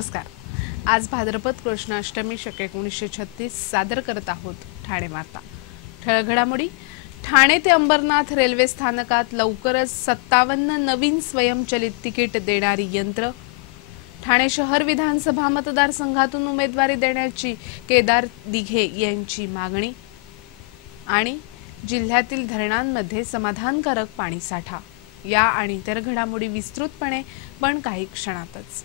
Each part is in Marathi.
नमस्कार. आज भाद्रपद कृष्ण अष्टमी एकोणीसशे छत्तीस सादर करत आहोत ठाणे वार्ता. ठळक घडामोडी ठाणे ते अंबरनाथ रेल्वे स्थानकात लवकरच सत्तावन्न नवीन स्वयंचलित तिकीट देणारी यंत्र ठाणे शहर विधानसभा मतदारसंघातून उमेदवारी देण्याची केदार दिघे यांची मागणी आणि जिल्ह्यातील धरणांमध्ये समाधानकारक पाणीसाठा. या आणि इतर घडामोडी विस्तृतपणे पण काही क्षणातच.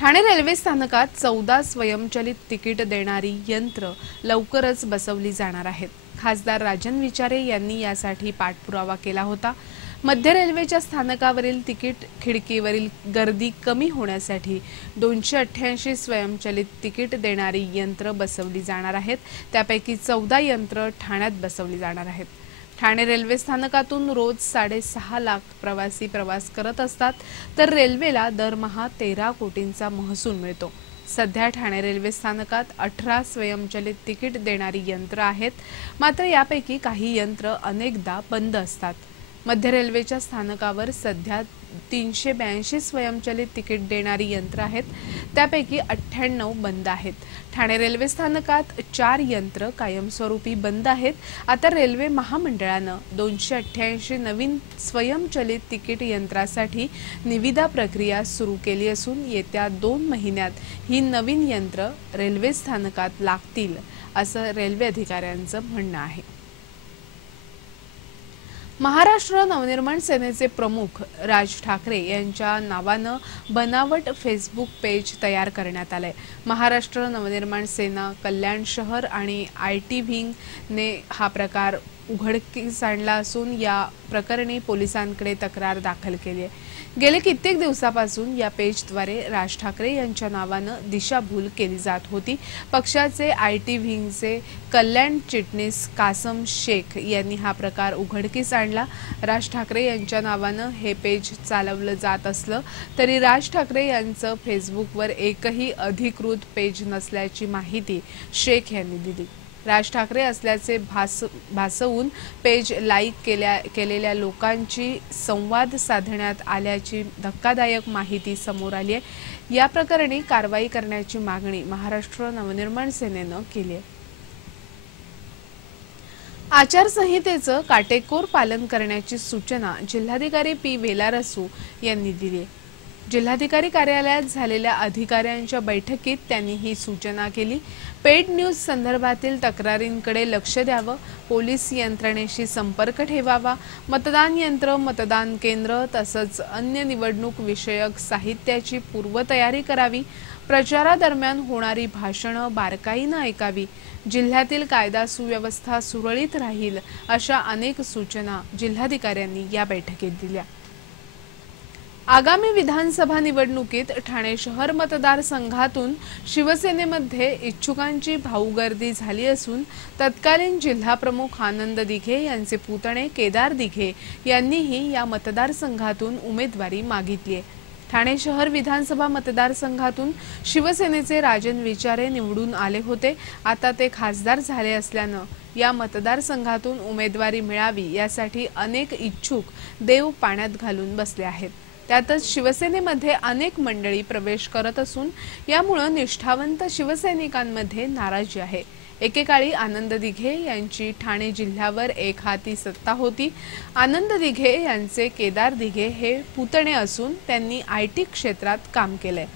ठाणे रेल्वे स्थानकात चौदा स्वयंचलित तिकीट देणारी यंत्र लवकरच बसवली जाणार आहेत. खासदार राजन विचारे यांनी यासाठी पाठपुरावा केला होता. मध्य रेल्वेच्या स्थानकावरील तिकीट खिडकीवरील गर्दी कमी होण्यासाठी दोनशे अठ्ठ्याऐंशी स्वयंचलित तिकीट देणारी यंत्र बसवली जाणार आहेत. त्यापैकी चौदा यंत्र ठाण्यात बसवली जाणार आहेत. ठाणे रेल्वे स्थानकातून रोज साडेसहा लाख प्रवासी प्रवास करत असतात तर रेल्वेला दरमहा तेरा कोटींचा महसूल मिळतो. सध्या ठाणे रेल्वे स्थानकात अठरा स्वयंचलित तिकीट देणारी यंत्र आहेत मात्र यापैकी काही यंत्र अनेकदा बंद असतात. मध्य रेल्वेच्या स्थानकावर सध्या तीनशे ब्याऐंशी स्वयंचलित तिकीट देणारी यंत्र आहेत. त्यापैकी अठ्ठ्याण्णव बंद आहेत. ठाणे रेल्वे स्थानकात चार यंत्र कायमस्वरूपी बंद आहेत. आता रेल्वे महामंडळानं दोनशे अठ्ठ्याऐंशी नवीन स्वयंचलित तिकीट यंत्रासाठी निविदा प्रक्रिया सुरू केली असून येत्या दोन महिन्यात ही नवीन यंत्र रेल्वे स्थानकात लागतील असं रेल्वे अधिकाऱ्यांचं म्हणणं आहे. महाराष्ट्र नवनिर्माण सेनेचे प्रमुख राज ठाकरे यांच्या नावानं बनावट फेसबुक पेज तयार करण्यात आलंय. महाराष्ट्र नवनिर्माण सेना कल्याण शहर आणि आय टी व्हिंगने हा प्रकार उघडकीस आणला असून या प्रकरणी पोलिसांकडे तक्रार दाखल केली आहे. गेले कित्येक दिवसापासून या पेजद्वारे राज ठाकरे यांच्या नावानं दिशाभूल केली जात होती. पक्षाचे आय टी व्हिंगचे कल्याण चिटणीस कासम शेख यांनी हा प्रकार उघडकीस आणला. राज ठाकरे यांच्या नावानं हे पेज चालवलं जात असलं तरी राज ठाकरे यांचं फेसबुकवर एकही अधिकृत पेज नसल्याची माहिती शेख यांनी दिली. राज ठाकरे असल्याचे भास भासवून पेज लाईक केल्या केलेल्या लोकांची संवाद साधण्यात आल्याची धक्कादायक माहिती समोर आली आहे. या प्रकरणी कारवाई करण्याची मागणी महाराष्ट्र नवनिर्माण सेनेनं केली आहे. आचारसंहितेचं काटेकोर पालन करण्याची सूचना जिल्हाधिकारी पी वेलारसू यांनी दिली आहे. जिल्हाधिकारी कार्यालयात झालेल्या अधिकाऱ्यांच्या बैठकीत त्यांनी ही सूचना केली. पेड न्यूज संदर्भातील तक्रारींकडे लक्ष द्यावं पोलीस यंत्रणेशी संपर्क ठेवावा मतदान यंत्र मतदान केंद्र तसंच अन्य निवडणूक विषयक साहित्याची पूर्वतयारी करावी. प्रचारादरम्यान होणारी भाषणं बारकाईनं ऐकावी. जिल्ह्यातील कायदा सुव्यवस्था सुरळीत राहील अशा अनेक सूचना जिल्हाधिकाऱ्यांनी या बैठकीत दिल्या. आगामी विधानसभा निवडणुकीत ठाणे शहर मतदारसंघातून शिवसेनेमध्ये इच्छुकांची भाऊगर्दी झाली असून तत्कालीन जिल्हाप्रमुख आनंद दिघे यांचे पुतणे केदार दिघे यांनीही या मतदारसंघातून उमेदवारी मागितली आहे. ठाणे शहर विधानसभा मतदारसंघातून शिवसेनेचे राजन विचारे निवडून आले होते. आता ते खासदार झाले असल्यानं या मतदारसंघातून उमेदवारी मिळावी यासाठी अनेक इच्छुक देव पाण्यात घालून बसले आहेत. त्यातच शिवसेनेमध्ये अनेक मंडळी प्रवेश करत असून यामुळं निष्ठावंत शिवसैनिकांमध्ये नाराजी आहे. एकेकाळी आनंद दिघे यांची ठाणे जिल्ह्यावर एक हाती सत्ता होती. आनंद दिघे यांचे केदार दिघे हे पुतणे असून त्यांनी आय टी क्षेत्रात काम केलंय.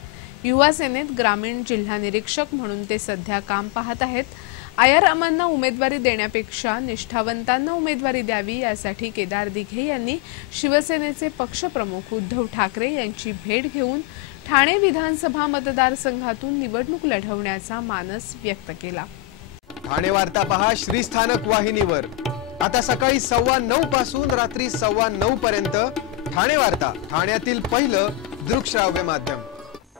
युवा सेनेत ग्रामीण जिल्हा निरीक्षक म्हणून ते सध्या काम पाहत आहेत. आयारामांना उमेदवारी देण्यापेक्षा निष्ठावंतांना उमेदवारी द्यावी यासाठी केदार दिघे यांनी शिवसेनेचे पक्षप्रमुख उद्धव ठाकरे यांची भेट घेऊन ठाणे विधानसभा मतदारसंघातून निवडणूक लढवण्याचा मानस व्यक्त केला. ठाणे वार्ता पहा श्रीस्थानक वाहिनीवर. आता सकाळी सव्वा नऊ पासून रात्री सव्वा नऊ पर्यंत ठाणे वार्ता ठाण्यातील पहिलं दृकश्राव्य माध्यम.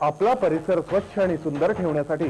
आपला परिसर स्वच्छ आणि सुंदर ठेवण्यासाठी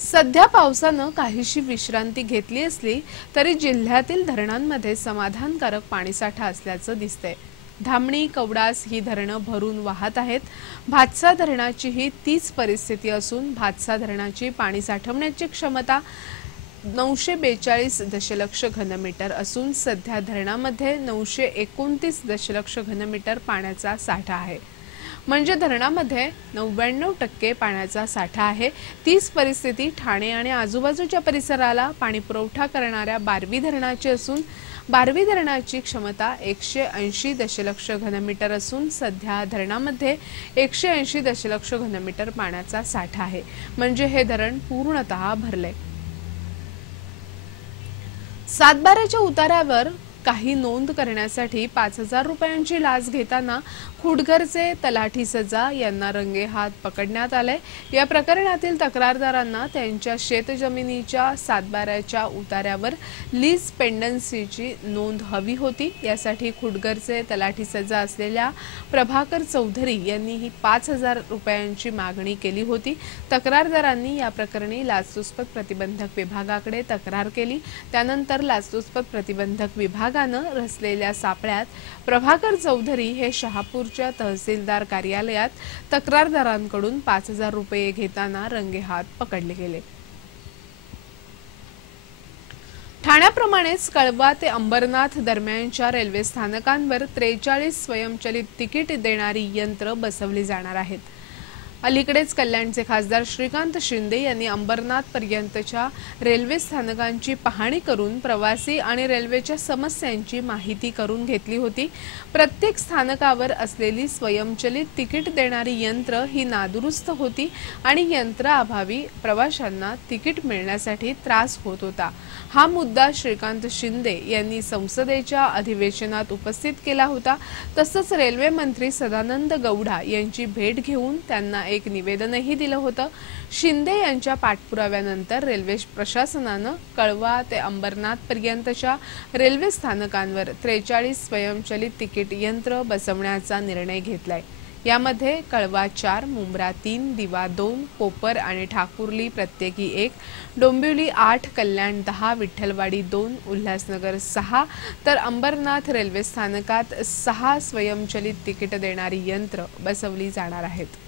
सध्या पावसानं काहीशी विश्रांती घेतली असली तरी जिल्ह्यातील धरणांमध्ये समाधानकारक पाणीसाठा असल्याचं दिसतंय. धामणी कवडास ही धरणं भरून वाहत आहेत. भातसा धरणाचीही तीच परिस्थिती असून भातसा धरणाची पाणी साठवण्याची क्षमता नऊशे बेचाळीस दशलक्ष घनमीटर असून सध्या धरणामध्ये नऊशे एकोणतीस दशलक्ष घनमीटर पाण्याचा साठा आहे. म्हणजे धरणामध्ये नव्याण्णव टक्के पाण्याचा साठा आहे. तीच परिस्थिती ठाणे आणि आजूबाजूच्या परिसराला पाणी पुरवठा करणाऱ्या बारवी धरणाची असून बारवी धरणाची क्षमता एकशे ऐंशी दशलक्ष घनमीटर असून सध्या धरणामध्ये एकशे ऐंशी दशलक्ष घनमीटर पाण्याचा साठा आहे. म्हणजे हे धरण पूर्णतः भरले सातबाराच्या उतार्यावर काही नोंद करण्यासाठी पाच हजार रुपयांची लाच घेताना खुडघरचे तलाठी सजा यांना रंगेहात पकडण्यात आले या प्रकरणातील तक्रारदारांना त्यांच्या शेतजमिनीच्या सातबाऱ्याच्या उतार्यावर लीज पेंडन्सीची नोंद हवी होती. यासाठी खुडघरचे तलाठी सजा असलेल्या प्रभाकर चौधरी यांनी ही पाच हजार रुपयांची मागणी केली होती. तक्रारदारांनी या प्रकरणी लाचलुचपत प्रतिबंधक विभागाकडे तक्रार केली. त्यानंतर लाचलुचपत प्रतिबंधक विभाग विभागानं रचलेल्या सापळ्यात प्रभाकर चौधरी हे शहापूरच्या तहसीलदार कार्यालयात तक्रारदारांकडून पाच हजार रुपये घेताना रंगेहात पकडले गेले. ठाण्याप्रमाणेच कळवा ते अंबरनाथ दरम्यानच्या रेल्वे स्थानकांवर त्रेचाळीस स्वयंचलित तिकीट देणारी यंत्र बसवली जाणार आहेत. अलीकडेच कल्याणचे खासदार श्रीकांत शिंदे यांनी अंबरनाथ पर्यंतच्या रेल्वे स्थानकांची पाहणी करून प्रवासी आणि रेल्वेच्या समस्यांची माहिती करून घेतली होती. प्रत्येक स्थानकावर असलेली स्वयंचलित तिकीट देणारी यंत्र ही नादुरुस्त होती आणि यंत्राअभावी प्रवाशांना तिकीट मिळण्यासाठी त्रास होत होता. हा मुद्दा श्रीकांत शिंदे यांनी संसदेच्या अधिवेशनात उपस्थित केला होता. तसंच रेल्वे मंत्री सदानंद गौडा यांची भेट घेऊन त्यांना एक निवेदनही दिलं होतं. शिंदे यांच्या पाठपुराव्यानंतर रेल्वे प्रशासनानं कळवा ते अंबरनाथ पर्यंतच्या रेल्वे स्थानकांवर त्रेचाळीस स्वयंचलित तिकीट यंत्र बसवण्याचा निर्णय घेतलाय. यामध्ये कळवा चार मुंब्रा तीन दिवा दोन कोपर आणि ठाकुर्ली प्रत्येकी एक डोंबिवली आठ कल्याण दहा विठ्ठलवाडी दोन उल्हासनगर सहा तर अंबरनाथ रेल्वे स्थानकात सहा स्वयंचलित तिकीट देणारी यंत्र बसवली जाणार आहेत.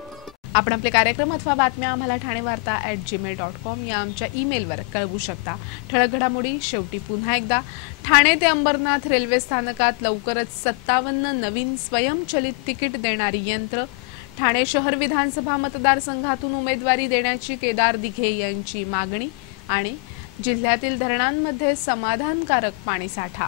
आपण आपले कार्यक्रम अथवा बातम्या आम्हाला ठाणे वार्ता ॲट जीमेल डॉट कॉम या आमच्या ईमेलवर कळवू शकता. ठळक घडामोडी शेवटी पुन्हा एकदा. ठाणे ते अंबरनाथ रेल्वे स्थानकात लवकरच सत्तावन्न नवीन स्वयंचलित तिकीट देणारी यंत्र. ठाणे शहर विधानसभा मतदारसंघातून उमेदवारी देण्याची केदार दिघे यांची मागणी आणि जिल्ह्यातील धरणांमध्ये समाधानकारक पाणीसाठा.